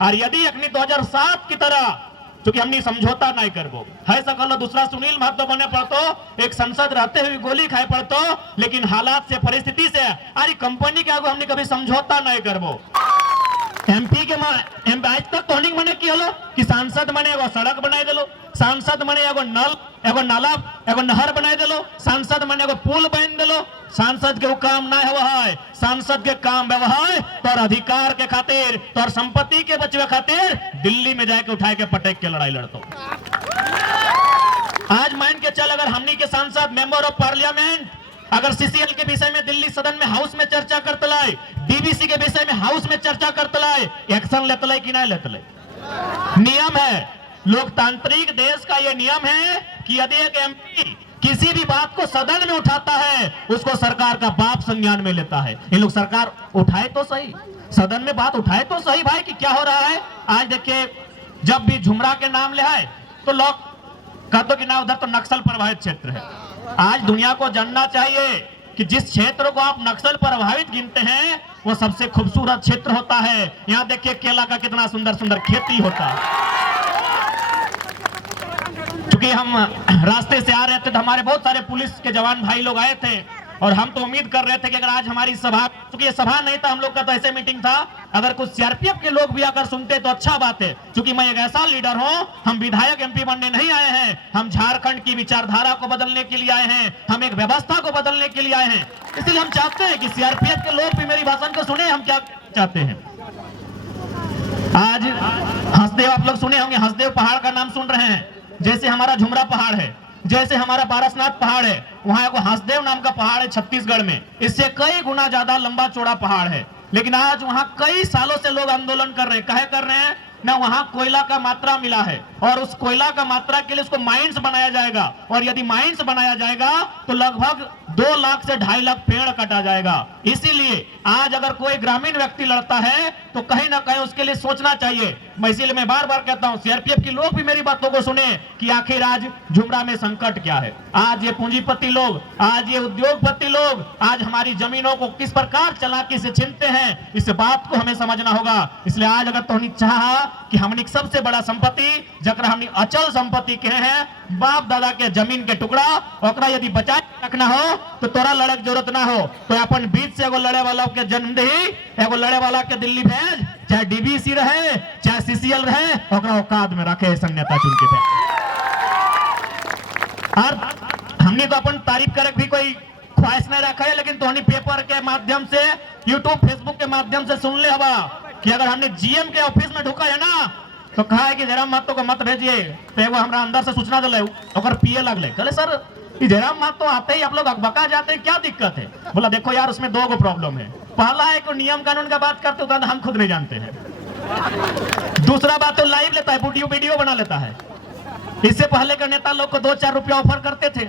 और यदि अग्नि 2007 की तरह क्योंकि हमने समझौता नहीं करबो है सकल दूसरा सुनील महतो बने पड़तो एक संसद रहते हुए गोली खाए पड़तो लेकिन हालात से परिस्थिति से अरे कंपनी के आगे हमने कभी समझौता नहीं करबो। एमपी के आज तक तो नहीं मने की हलो कि सांसद मने एगो सड़क बनाए देलो, सांसद मने एगो नल एगो नाला एगो नहर बनाए देलो, सांसद मने एगो पुल बन देलो। सांसद के काम ना हुआ है, सांसद के काम व्यवहार तोर अधिकार के खातिर तोर संपत्ति के बचवे खातिर दिल्ली में जाके उठाए के पटक के लड़ाई लड़तो। आज मान के चल अगर हमनी के सांसद मेंबर ऑफ पार्लियामेंट अगर सीसीएल के विषय में दिल्ली सदन में हाउस में चर्चा करतलाय, डीबीसी के विषय में हाउस में चर्चा करतलाय, एक्शन लेतलाय कि नहीं लेतलाय? नियम है, लोकतांत्रिक देश का यह नियम है कि यदि एक एमपी किसी भी बात को सदन में उठाता है उसको सरकार का बाप संज्ञान में लेता है। ये लोग सरकार उठाए तो सही, सदन में बात उठाए तो सही भाई कि क्या हो रहा है। आज देखिए जब भी झुमरा के नाम ले आए तो लोग कहते कि ना उधर तो नक्सल प्रभावित क्षेत्र है। आज दुनिया को जानना चाहिए कि जिस क्षेत्र को आप नक्सल प्रभावित गिनते हैं वो सबसे खूबसूरत क्षेत्र होता है। यहाँ देखिए केला का कितना सुंदर सुंदर खेती होता है। क्योंकि हम रास्ते से आ रहे थे तो हमारे बहुत सारे पुलिस के जवान भाई लोग आए थे और हम तो उम्मीद कर रहे थे कि अगर आज हमारी सभा, क्योंकि ये सभा नहीं था हम लोग का तो ऐसे मीटिंग था, अगर कुछ सीआरपीएफ के लोग भी आकर सुनते तो अच्छा बात है। क्योंकि मैं एक ऐसा लीडर हूं, हम विधायक एमपी बनने नहीं आए हैं, हम झारखंड की विचारधारा को बदलने के लिए आए हैं, हम एक व्यवस्था को बदलने के लिए आए हैं। इसलिए हम चाहते हैं कि सीआरपीएफ के लोग भी मेरी भाषण को सुने हम क्या चाहते हैं। आज हंसदेव आप लोग सुने होंगे, हंसदेव पहाड़ का नाम सुन रहे हैं। जैसे हमारा झुमरा पहाड़ है, जैसे हमारा पारसनाथ पहाड़ है, वहां एक हंसदेव नाम का पहाड़ है छत्तीसगढ़ में, इससे कई गुना ज्यादा लंबा चौड़ा पहाड़ है। लेकिन आज वहां कई सालों से लोग आंदोलन कर रहे हैं। काहे कर रहे हैं? ना वहां कोयला का मात्रा मिला है और उस कोयला का मात्रा के लिए उसको माइंस बनाया जाएगा और यदि माइंस बनाया जाएगा तो लगभग 2 लाख से 2.5 लाख पेड़ काटा जाएगा। इसीलिए आज अगर कोई ग्रामीण व्यक्ति लड़ता है तो कहीं ना कहीं उसके लिए सोचना चाहिए। इसीलिए मैं बार बार कहता हूं सीआरपीएफ के लोग भी मेरी बातों को सुने कि आखिर आज झुमरा में संकट क्या है। आज ये पूंजीपति लोग, आज ये उद्योगपति लोग आज हमारी जमीनों को किस प्रकार चालाकी से छीनते हैं, इस बात को हमें समझना होगा। इसलिए आज अगर तो चाहा कि हमने सबसे बड़ा संपत्ति जकरा हमने अचल संपत्ति कहे हैं, बाप दादा के जमीन के टुकड़ा, ओकरा यदि बचाए रखना हो तो तोरा लड़े की जरूरत ना हो तो अपन बीच से एगो लड़े वाला के जन्म दही, एगो लड़े वाला के दिल्ली भेज, चाहे डीबीसी रहे चाहे सीसीएल रहे, ओकरा औकात में रखे संघ नेता चुन के भेज। और हमने तो अपन तारीफ करे भी कोई ख्वाहिश नहीं रखा है, लेकिन तो पेपर के माध्यम से, यूट्यूब फेसबुक के माध्यम से सुन ले हवा कि अगर हमने जीएम के ऑफिस में ढुका है ना तो कहा है कि जयराम महतो को मत भेजिए, तो एगो हमरा अंदर से सूचना दिले और पिए लगले। कहले सर जयराम महतो आते ही आप लोग अकबका जाते हैं, क्या दिक्कत है? बोला देखो यार उसमें 2 प्रॉब्लम है। पहला है कि नियम कानून का बात करते हो हम खुद नहीं जानते हैं। दूसरा बात तो लाइव लेता है, वीडियो बना लेता है। इससे पहले का नेता लोग को 2-4 रुपया ऑफर करते थे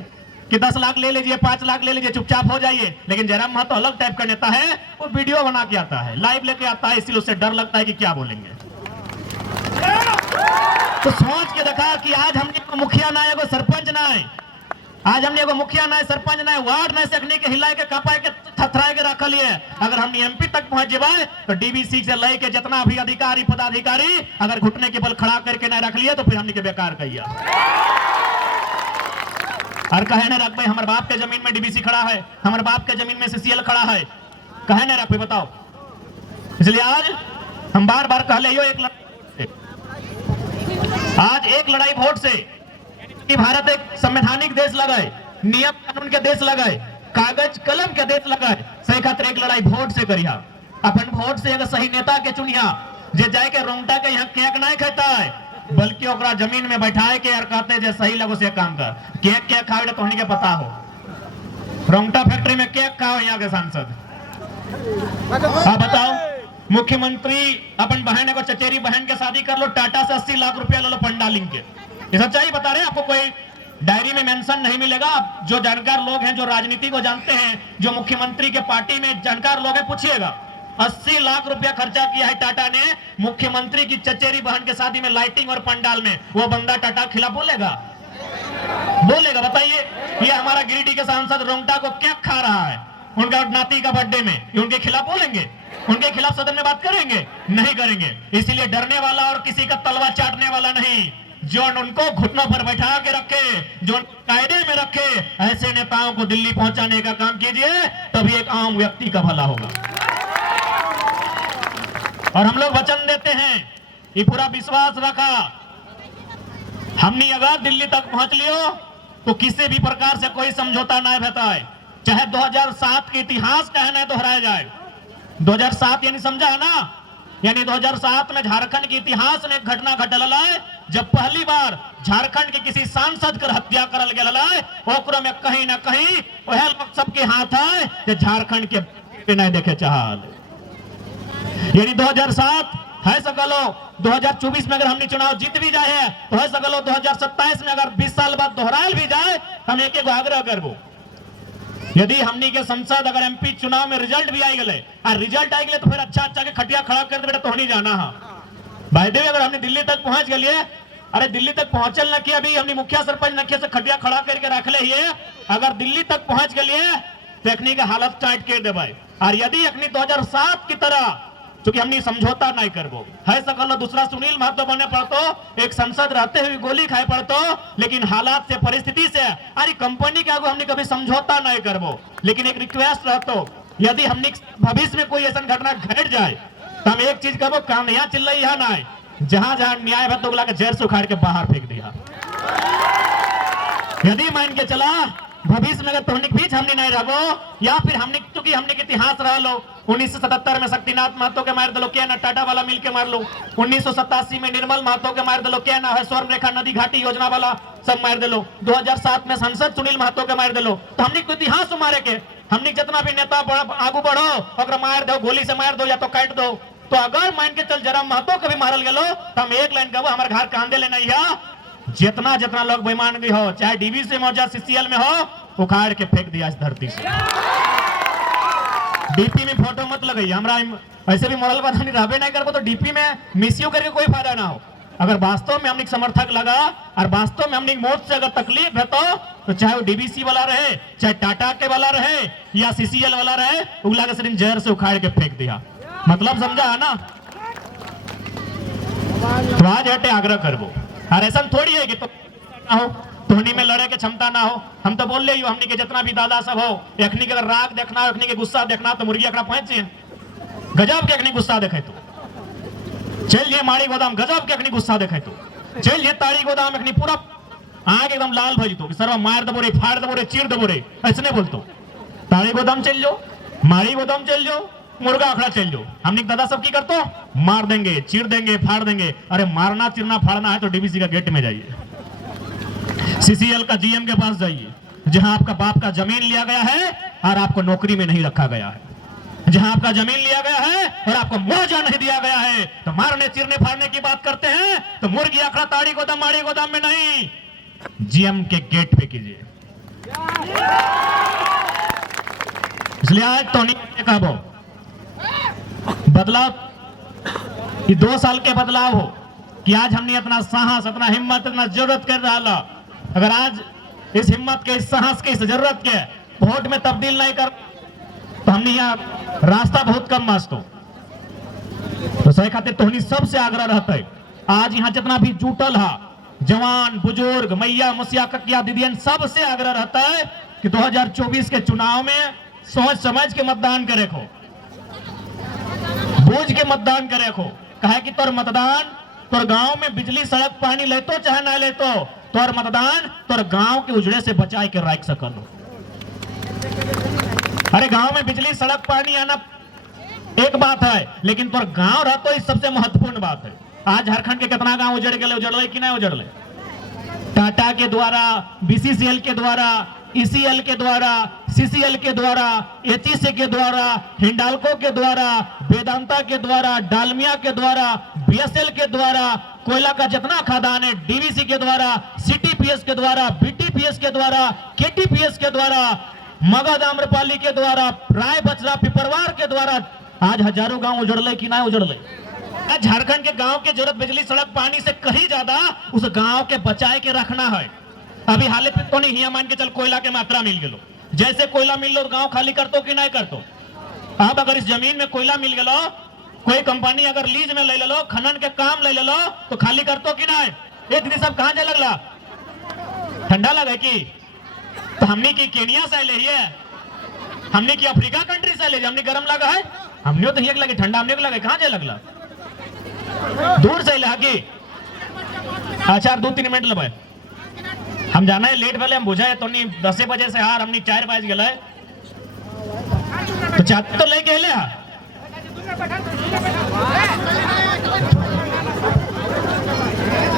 कि 10 लाख ले लीजिए, 5 लाख ले लीजिए, चुपचाप हो जाइए। लेकिन जयराम महतो अलग टाइप का नेता है, वो वीडियो बना के आता है, लाइव लेके आता है, इसलिए उससे डर लगता है कि क्या बोलेंगे। तो सोच के देखा कि आज हमने मुखिया ना है, सरपंच ना है, आज हमने एगो मुखिया ना है, सरपंच ना है, वार्ड ना सकने के हिलाए के कपाए के थथराए के रख लिए। अगर हम एमपी तक पहुंच जाए तो डीबीसी से लेके जितना भी अधिकारी पदाधिकारी अगर घुटने के बल खड़ा करके नहीं रख लिए तो फिर हमने के बेकार कहिया और कहे न रख भाई हमारे बाप के जमीन में डीबीसी खड़ा है, हमारे बाप के जमीन में सीसीएल खड़ा है, कहे न रख भाई बताओ। इसलिए आज हम बार बार कह ले आज एक लड़ाई वोट से कि भारत एक संवैधानिक देश लगाए, नियम कानून के देश लगाए, कागज कलम के देश लगाए, सही खातिर एक लड़ाई वोट से करिया। अपन वोट से अगर सही नेता के चुनिया जे जाए के रोंगटा के यहाँ केक नहीं खाता है, बल्कि ओकरा जमीन में बैठाए के और कहते जे सही लगो से काम कर। केक क्या खावे तो के पता हो, रोंगटा फैक्ट्री में केक खाओ यहाँ के सांसद। आप बताओ मुख्यमंत्री अपन बहन को चचेरी बहन के शादी कर लो, टाटा से 80 लाख रुपया ले लो पंडालिंग के। ये सच्चाई बता रहे हैं आपको, कोई डायरी में मेंशन नहीं मिलेगा। जो जानकार लोग हैं, जो राजनीति को जानते हैं, जो मुख्यमंत्री के पार्टी में जानकार लोग हैं, पूछिएगा 80 लाख रुपया खर्चा किया है टाटा ने मुख्यमंत्री की चचेरी बहन के शादी में, लाइटिंग और पंडाल में। वो बंदा टाटा के खिलाफ बोलेगा? बोलेगा? बताइए। ये हमारा गिरिडीह के सांसद रोंगटा को क्या खा रहा है उनका नाती का बर्थडे में, ये उनके खिलाफ बोलेंगे? उनके खिलाफ सदन में बात करेंगे? नहीं करेंगे। इसीलिए डरने वाला और किसी का तलवार चाटने वाला नहीं, जो उनको घुटनों पर बैठा के रखे, जो कायदे में रखे, ऐसे नेताओं को दिल्ली पहुंचाने का काम कीजिए, तभी एक आम व्यक्ति का भला होगा। और हम लोग वचन देते हैं, ये पूरा विश्वास रखा, हमने अगर दिल्ली तक पहुंच लियो तो किसी भी प्रकार से कोई समझौता ना बताए, चाहे 2007 के इतिहास कहना दोहराया जाए। 2007 यानी समझा है ना, यानी 2007 में झारखंड के इतिहास में एक घटना घटल है, जब पहली बार झारखंड के किसी सांसद कर हत्या करल गेल है। ओकरो में कहीं ना कहीं वह लोग सबके हाथ है कि झारखंड के नहीं देखे चाहल। यानी 2007 है सकलो 2024 में अगर हमने चुनाव जीत भी जाए तो है सकलो 2027 में अगर 20 साल बाद दोहरायल भी जाए, हम एक आग्रह करबो, यदि हमनी के संसद अगर एमपी चुनाव में रिजल्ट भी आई गए और रिजल्ट आई गए तो फिर अच्छा के खटिया खड़ा कर दे बेटा, तो नहीं जाना है भाई देव। अगर हमने दिल्ली तक पहुंच गए, अरे दिल्ली तक पहुंचल न कि अभी हमने मुखिया सरपंच नखे से खटिया खड़ा करके रख ले, अगर दिल्ली तक पहुंच गए तो अखनी के हालत टाइट कर दे भाई। और यदि अखनी 2007 की तरह चूंकि हमने समझौता नहीं करबो है सकल, दूसरा सुनील महतो बने पड़तो, एक संसद रहते हुए गोली खाए पड़तो, लेकिन हालात से परिस्थिति से अरे कंपनी के आगे हमने कभी समझौता नहीं करबो। लेकिन एक रिक्वेस्ट रहतो, यदि हमने भविष्य में कोई ऐसा घटना घट जाए तो हम एक चीज करबो, काम यहाँ चिल्ल यहाँ ना, जहां जहां न्याय है तो के जेल से उखाड़ के बाहर फेंक दिया। यदि मान के चला भविष्य में अगर तोहनिक बीच हमने नहीं रहो, या फिर हमने चूंकि हमने के इतिहास रह लो, 1977 में शक्तिनाथ महतो के मार दलो, क्या ना टाटा वाला मिल के मार लो, 1987 में निर्मल महतो के मार दलो, क्या ना है स्वर्ण रेखा नदी घाटी योजना वाला सब मार दलो, 2007 में सांसद सुनील महतो के मार दलो। तो हमने को इतिहास मारे के, हमने जितना भी नेता आगू बढ़ो अगर मार दो, गोली से मार दो या तो काट दो। तो अगर मान के चल जरा महतो कभी मारल गलो तो हम एक लाइन कहबो, हमारे घर कांदे लेना है, जितना जितना लोग बेईमान भी हो, चाहे डीवीसी में हो चाहे सीसीएल में हो, उखाड़ के फेंक दिया इस धरती से। डीपी में फोटो मत लगाइए, हमरा ऐसे भी मोरल बात नहीं रहबे नहीं करबो तो डीपी में मिसयू करके कोई फायदा ना हो। अगर वास्तव में हमने समर्थक लगा और वास्तव में हमने मोर्च से अगर तकलीफ है तो चाहे वो डीवीसी वाला रहे, चाहे टाटा के वाला रहे या सीसीएल वाला रहे, उगला के सिर्फ जहर से उखाड़ के फेंक दिया। मतलब समझा है ना? तो आज हटे आग्रह करबो, और ऐसा थोड़ी है कि तो ना हो, धोनी में लड़े के क्षमता ना हो। हम तो बोल रहे हो हमने के जितना भी दादा सब हो, अखनी के अगर राग देखना, अखनी के गुस्सा देखना तो मुर्गी अकड़ा पहुंचे गजब के अखनी गुस्सा देखे तो चलिए माड़ी गोदाम, गजब के अखनी गुस्सा देखे तो चलिए ताड़ी गोदाम अखनी पूरा आग एकदम लाल भज तो सर्व मार दबो रे, फाड़ दबो रे, चीर दबो रे, ऐसे बोलतो। ताड़ी गोदाम चल जाओ, माड़ी गोदाम चल जाओ, मुर्गा अखड़ा चल जाओ, हमने दादा सब की करतो मार देंगे, चीर देंगे, फाड़ देंगे। अरे मारना चिरना फाड़ना है तो डीवीसी का गेट में जाइए, सीसीएल का जीएम के पास जाइए, जहां आपका बाप का जमीन लिया गया है और आपको नौकरी में नहीं रखा गया है, जहां आपका जमीन लिया गया है और आपको मुआवजा नहीं दिया गया है। तो मारने चिरने फाड़ने की बात करते हैं तो मुर्गी अखड़ा ताड़ी गोदाम माड़ी गोदाम में नहीं, जीएम के गेट पे कीजिए। इसलिए आज तो नहीं कहबो बदलाव, ये 2 साल के बदलाव हो कि आज हमने इतना साहस, इतना हिम्मत, इतना जरूरत कर रहा। अगर आज इस हिम्मत के, इस साहस के, इस जरूरत के वोट में तब्दील नहीं कर तो हमने यहाँ रास्ता बहुत कम मास्तो। तो सही खातिर तोहनी सबसे आग्रह रहता है, आज यहाँ जितना भी जुटल है जवान बुजुर्ग मैया मुसिया ककिया दीदियन, सबसे आग्रह रहता है कि 2024 के चुनाव में सोच समझ के मतदान करे को, बूझ के मतदान करे को। कहे कि तोर मतदान तोर गांव में बिजली सड़क पानी लेतो चाहे ना लेतो, तोर मतदान तोर गांव के उजड़े से बचाए के रख सकल। अरे गांव में बिजली सड़क पानी आना एक बात है, लेकिन तोर गांव रह तो इस सबसे महत्वपूर्ण बात है। आज झारखंड के कितना गांव उजड़ गए, उजड़ले कि नहीं उजड़ले? टाटा के द्वारा, बीसीसीएल के द्वारा, ईसीएल के द्वारा, सीसीएल के द्वारा, एचईसी के द्वारा, हिंडाल्को के द्वारा, वेदांता के द्वारा, डालमिया के द्वारा, बीएसएल के द्वारा, कोयला का जितना खदान है डीवीसी के द्वारा, सीटीपीएस के द्वारा, बीटीपीएस के द्वारा, केटीपीएस के द्वारा, मगध आम्रपाली के द्वारा, राय बचरा पिपरवार के द्वारा आज हजारों गांव उजड़ले कि ना उजड़ले? झारखंड के गांव के जरूरत बिजली सड़क पानी से कहीं ज्यादा उस गांव के बचाए के रखना है। अभी हालत में तो नहीं, हिया मान के चल कोयला के मात्रा मिल गलो, जैसे कोयला मिल लो गांव खाली करतो कि नहीं करतो? अब अगर इस जमीन में कोयला मिल गलो, कोई कंपनी अगर लीज में ले लो, खनन के काम ले लो, तो खाली कर तो कि ना एक दिन सब कहां जा लगला, ठंडा लगे कि तो हमने की केनिया से ले है, हमने की अफ्रीका कंट्री से ले, हमने गर्म लगा है, हमने तो ये लगे ठंडा, हमने को लगे कहां जा लगला, दूर से ले की। अच्छा 2-3 मिनट लगे, हम जाना है लेट वाले, हम बुझाए तो नहीं 10 बजे से हार, हमने 4 बज गए तो चाहते तो लेके ले।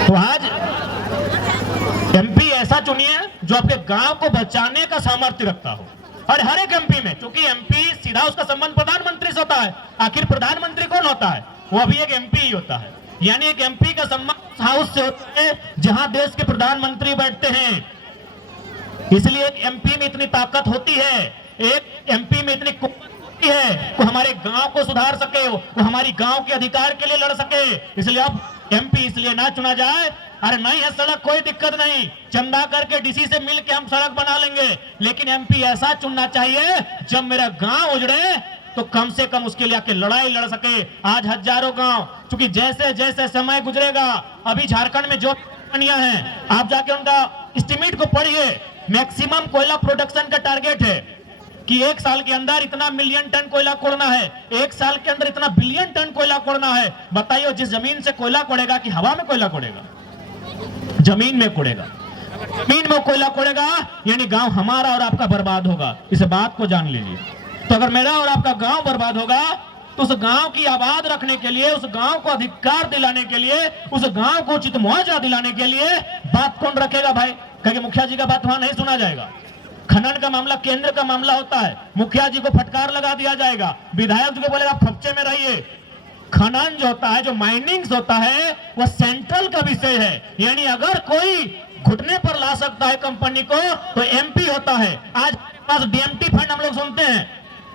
तो आज एमपी ऐसा चुनिए जो आपके गांव को बचाने का सामर्थ्य रखता हो। और हर एक एमपी में, क्योंकि एमपी सीधा उसका संबंध प्रधानमंत्री से होता है, आखिर प्रधानमंत्री कौन होता है, वो भी एक एमपी ही होता है। यानी एक एमपी का संबंध हाउस से होता है जहां देश के प्रधानमंत्री बैठते हैं। इसलिए एक एमपी में इतनी ताकत होती है, एक एमपी में इतनी कुवत है, वो हमारे गांव को सुधार सके, वो हमारी गांव के अधिकार के लिए लड़ सके। इसलिए अब एमपी इसलिए ना चुना जाए, अरे नहीं है सड़क कोई दिक्कत नहीं, चंदा करके डीसी से मिल के हम सड़क बना लेंगे, लेकिन एमपी ऐसा चुनना चाहिए जब मेरा गांव उजड़े तो कम से कम उसके लिए आके लड़ाई लड़ सके। आज हजारों गांव, क्योंकि जैसे जैसे समय गुजरेगा, अभी झारखंड में जो कंपनियां हैं आप जाके उनका एस्टिमेट को पढ़िए, मैक्सिमम कोयला प्रोडक्शन का टारगेट है कि 1 साल के अंदर इतना मिलियन टन कोयला कोड़ना है, 1 साल के अंदर इतना बिलियन टन कोयला कोड़ना है। बताइए जिस जमीन से कोयला कोड़ेगा कि हवा में कोयला कोड़ेगा, जमीन में कोड़ेगा, जमीन में कोयला कोड़ेगा, यानी गांव हमारा और आपका बर्बाद होगा। इस बात को जान लीजिए। तो अगर मेरा और आपका गांव बर्बाद होगा तो उस गांव की आबाद रखने के लिए, उस गांव को अधिकार दिलाने के लिए, उस गांव को उचित मुआवजा दिलाने के लिए बात कौन रखेगा भाई? क्योंकि मुखिया जी का बात वहां नहीं सुना जाएगा। खनन का मामला केंद्र का मामला होता है, मुखिया जी को फटकार लगा दिया जाएगा, विधायक जी को बोलेगा आप खपचे में रहिए। खनन जो होता है, जो माइनिंग होता है, वह सेंट्रल का विषय है। यानी अगर कोई घुटने पर ला सकता है कंपनी को तो एमपी होता है। आज पास डीएमटी फंड हम लोग सुनते हैं,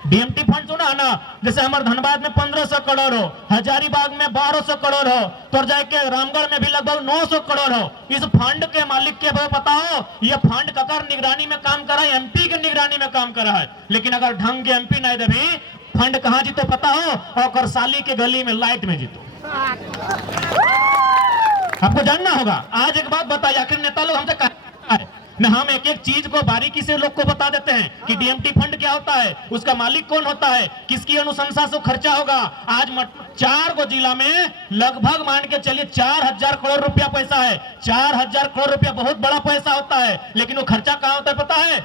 डीएमटी फंड सुना ना, जैसे हमारे धनबाद में 1500 करोड़ हो, हजारीबाग में 1200 करोड़ हो, तो जाके रामगढ़ में भी लगभग 900 करोड़ हो। इस फंड के मालिक के पता हो, यह फंड ककर निगरानी में काम कर रहा है, एमपी के निगरानी में काम कर रहा है। लेकिन अगर ढंग के एमपी नहीं देवी, फंड कहां जीतो पता हो? और करसाली के गली में लाइट में जीतो। आपको जानना होगा। आज एक बात बताइए, आखिर नेता लोग हमसे कहते हैं ना, हम एक एक चीज को बारीकी से लोग को बता देते हैं कि डीएमटी फंड क्या होता है, उसका मालिक कौन होता है, किसकी अनुशंसा से खर्चा होगा। आज 4 गो जिला में लगभग मान के चलिए 4000 करोड़ रुपया पैसा है। 4000 करोड़ रुपया बहुत बड़ा पैसा होता है, लेकिन वो खर्चा कहां होता है पता है?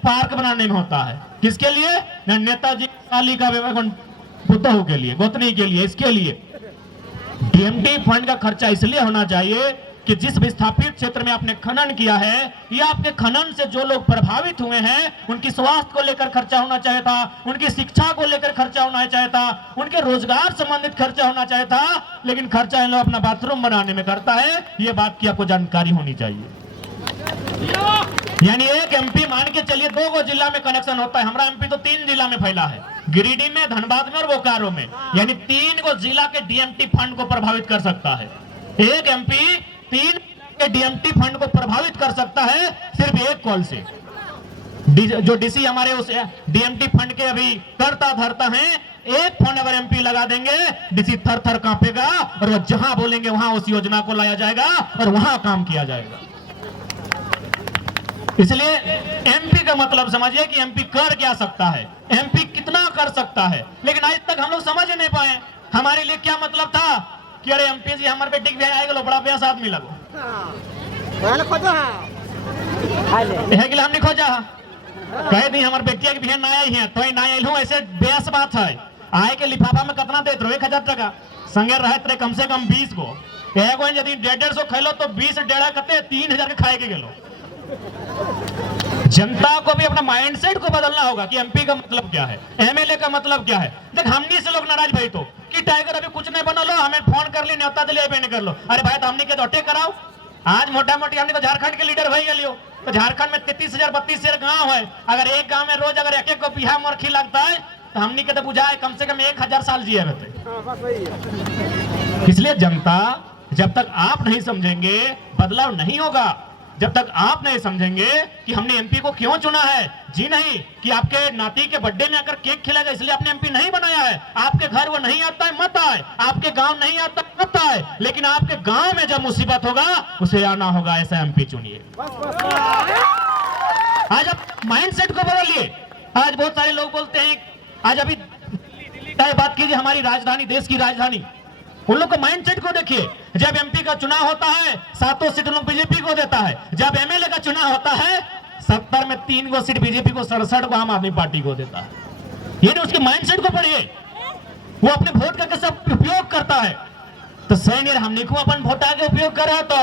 पार्क बनाने में होता है। किसके लिए? नेताजी साली का पुतहू के लिए, गोतनी के लिए। इसके लिए डीएमटी फंड का खर्चा इसलिए होना चाहिए कि जिस विस्थापित क्षेत्र में आपने खनन किया है, या आपके खनन से जो लोग प्रभावित हुए हैं, उनकी स्वास्थ्य को लेकर खर्चा होना चाहिए था, उनकी शिक्षा को लेकर खर्चा होना चाहिए था, उनके रोजगार संबंधित खर्चा होना चाहिए था। लेकिन खर्चा इन लोग अपना बाथरूम बनाने में करता है। ये बात की आपको जानकारी होनी चाहिए। यानी एक एमपी मान के चलिए 2 गो जिला में कनेक्शन होता है। हमारा एमपी तो 3 जिला में फैला है, गिरिडीह में, धनबाद में और बोकारो में। यानी 3 गो जिला के डीएमटी फंड को प्रभावित कर सकता है। एक एमपी 3 के डीएमटी फंड को प्रभावित कर सकता है सिर्फ एक कॉल से। जो डीसी हमारे उस डीएमटी फंड के अभी करता धरता है, एक फोन अगर एमपी लगा देंगे, डीसी थर थर कांपेगा और वो जहां बोलेंगे वहां उस योजना को लाया जाएगा और वहां काम किया जाएगा। इसलिए एमपी का मतलब समझिए कि एमपी कर क्या सकता है, एमपी कितना कर सकता है। लेकिन आज तक हम लोग समझ नहीं पाए हमारे लिए क्या मतलब था कि अरे एमपी जी हमारे बेटी के आएगा, बड़ा प्यास आदमी लगो है, हमने खोजा कहे दी हमारे बेटिया के बिहान ना आई है तो ना आई हूँ। ऐसे बेस बात है, आए के लिफाफा में कितना देते रहो? 1000 टका संगे रहे कम से कम 20 गो, एगो यदि 150 खेलो तो 20 डेढ़ा कते 3000 के खाए के गेलो। जनता को भी अपना माइंडसेट को बदलना होगा कि एमपी का मतलब क्या है, एमएलए का मतलब क्या है। देख हमनी से लोग नाराज भाई तो कि टाइगर अभी कुछ नहीं बना लो, हमें फोन कर ली, न्योता दिले नहीं कर लो। अरे भाई तो हमने के दौटे कराओ। आज मोटा मोटी हमने तो झारखंड के लीडर भाई गलियो, तो झारखंड में 33,000 32,000 गांव है। अगर एक गांव में रोज अगर एक को बिहा मरखी लगता है तो हमने के तो बुझाए कम से कम 1000 साल जिए रहते। इसलिए जनता जब तक आप नहीं समझेंगे बदलाव नहीं होगा। जब तक आप नहीं समझेंगे कि हमने एमपी को क्यों चुना है। जी नहीं कि आपके नाती के बर्थडे में आकर केक खिलाएगा इसलिए आपने एमपी नहीं बनाया है। आपके घर वो नहीं आता है मत आए, आपके गांव नहीं आता मत आए, लेकिन आपके गांव में जब मुसीबत होगा उसे आना होगा, ऐसा एमपी चुनिए। आज आप माइंडसेट को बदलिए। आज बहुत सारे लोग बोलते हैं, आज अभी बात कीजिए हमारी राजधानी, देश की राजधानी, उन लोग को माइंडसेट को देखिए। जब एमपी का चुनाव होता है 7 सीट लोग बीजेपी को देता है, जब एमएलए का चुनाव होता है 70 में 3 सीट बीजेपी को, 67 को आम आदमी पार्टी को देता है। ये नहीं, उसके माइंडसेट को पढ़िए, वो अपने वोट का कैसे उपयोग करता है। तो सही हमने को अपन वोटा के उपयोग करे तो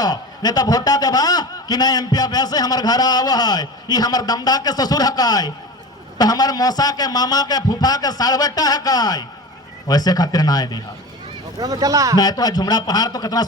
नहीं तो वोटा देवा कि ना एमपी वैसे हमारे घर आवा है, ये हमारे दमदा के ससुर हकाय, तो हमारे मौसा के मामा के फूफा के साड़बेटा हकाय, वैसे खातिर ना दिया नहीं तो झुमरा पहाड़ तो कितना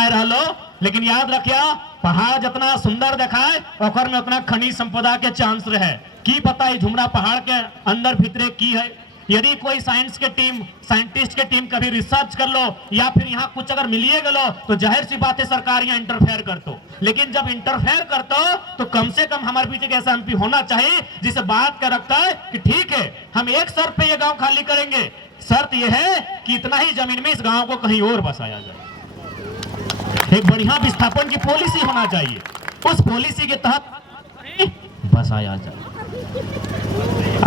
रहो, लेकिन याद रखिया पहाड़ जितना सुंदर दिखाए ओकर में उतना खनिज संपदा के चांस रहे। की पता है झुमरा पहाड़ के अंदर भीतरे की है। यदि कोई साइंस के टीम, साइंटिस्ट के टीम कभी रिसर्च कर लो या फिर यहाँ कुछ अगर मिलिए गलो तो जाहिर सी बात है सरकार यहाँ इंटरफेयर कर दो। लेकिन जब इंटरफेयर करते तो कम से कम हमारे पीछे एक ऐसा एमपी होना चाहिए जिसे बात कर रखता है कि ठीक है हम एक शर्त पे ये गांव खाली करेंगे, शर्त यह है कि इतना ही जमीन में इस गांव को कहीं और बसाया जाए। एक बढ़िया विस्थापन की पॉलिसी होना चाहिए, उस पॉलिसी के तहत बसाया जाए।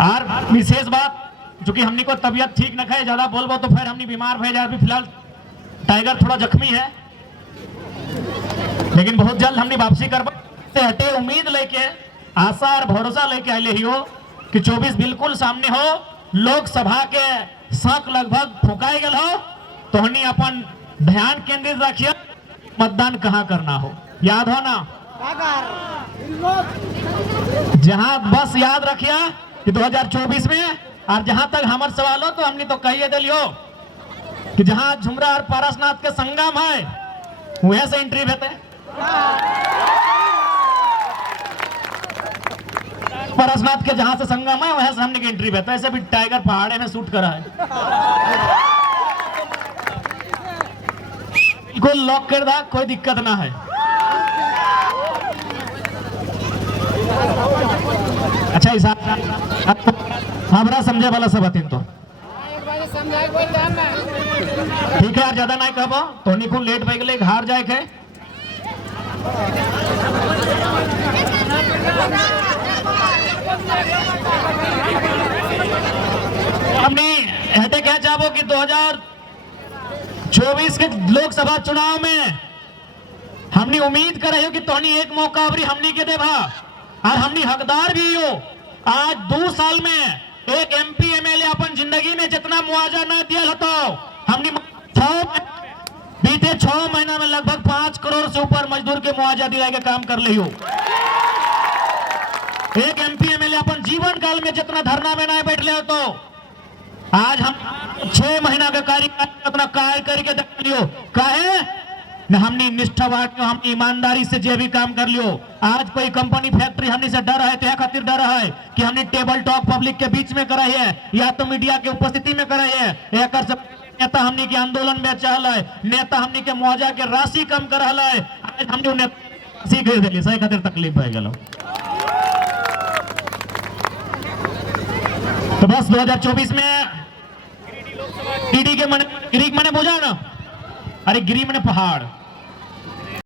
और विशेष बात, चूंकि हमने को तबियत ठीक न है, ज्यादा बोलबो तो फिर हमने बीमार भे जाए। फिलहाल टाइगर थोड़ा जख्मी है, लेकिन बहुत जल्द हमने वापसी कर हटे। उम्मीद लेके, आशा और भरोसा लेके आए हो कि 24 बिल्कुल सामने हो, लोकसभा के शक लगभग फुकाई गल हो, तो हमने अपन ध्यान केंद्रित रखिए मतदान कहां करना हो। याद हो ना, जहां बस याद रखिए कि 2024 में, और जहां तक हमारे सवाल हो तो हमने तो कहिए दिलियो कि जहां झुमरा और पारसनाथ के संगम है वहीं से एंट्री भेते। पारसनाथ के जहां से संगम है वहीं से हमने की एंट्री भेता है। ऐसे भी टाइगर पहाड़े में शूट करा है, बिल्कुल लॉक कर दा, कोई दिक्कत ना है। अच्छा हमरा समझे वाला सब हथिन तो ठीक है यार, ज्यादा नहीं कहबो तो निकुल लेट भई गेले, घर जाए के हमने हटे क्या चाहो कि 2024 के लोकसभा चुनाव में हमने उम्मीद कर रहे हो कि तोनी एक मौका अवरी हमने के देभा और हमने हकदार भी हो। आज 2 साल में एक एमपी एमएलए अपन जिंदगी में जितना मुआवजा न दिया तो हमने बीते 6 महीना में लगभग 5 करोड़ से ऊपर मजदूर के मुआवजा दिलाए के काम कर ली हो। एक एमपी एमएलए अपन जीवन काल में जितना धरना में ना बैठ ले तो आज हम 6 महीना का कार्य अपना कार्य करके देख लियो। काहे न हमने निष्ठावान, हम ईमानदारी से जो भी काम कर लियो। आज कोई कंपनी फैक्ट्री हमने से डर है तो यह खातिर डर है कि हमने टेबल टॉक पब्लिक के बीच में कराई है या तो मीडिया के उपस्थिति में कराई है। एक नेता हमने के आंदोलन में चल है, नेता हमने के मुआवजा के राशि कम कर है। आज हमने उन्हें सीख दिली, सही खातिर तकलीफ है गलो। तो बस 2024 में गिरी के मने बुझा ना, अरे गिरी मने पहाड़,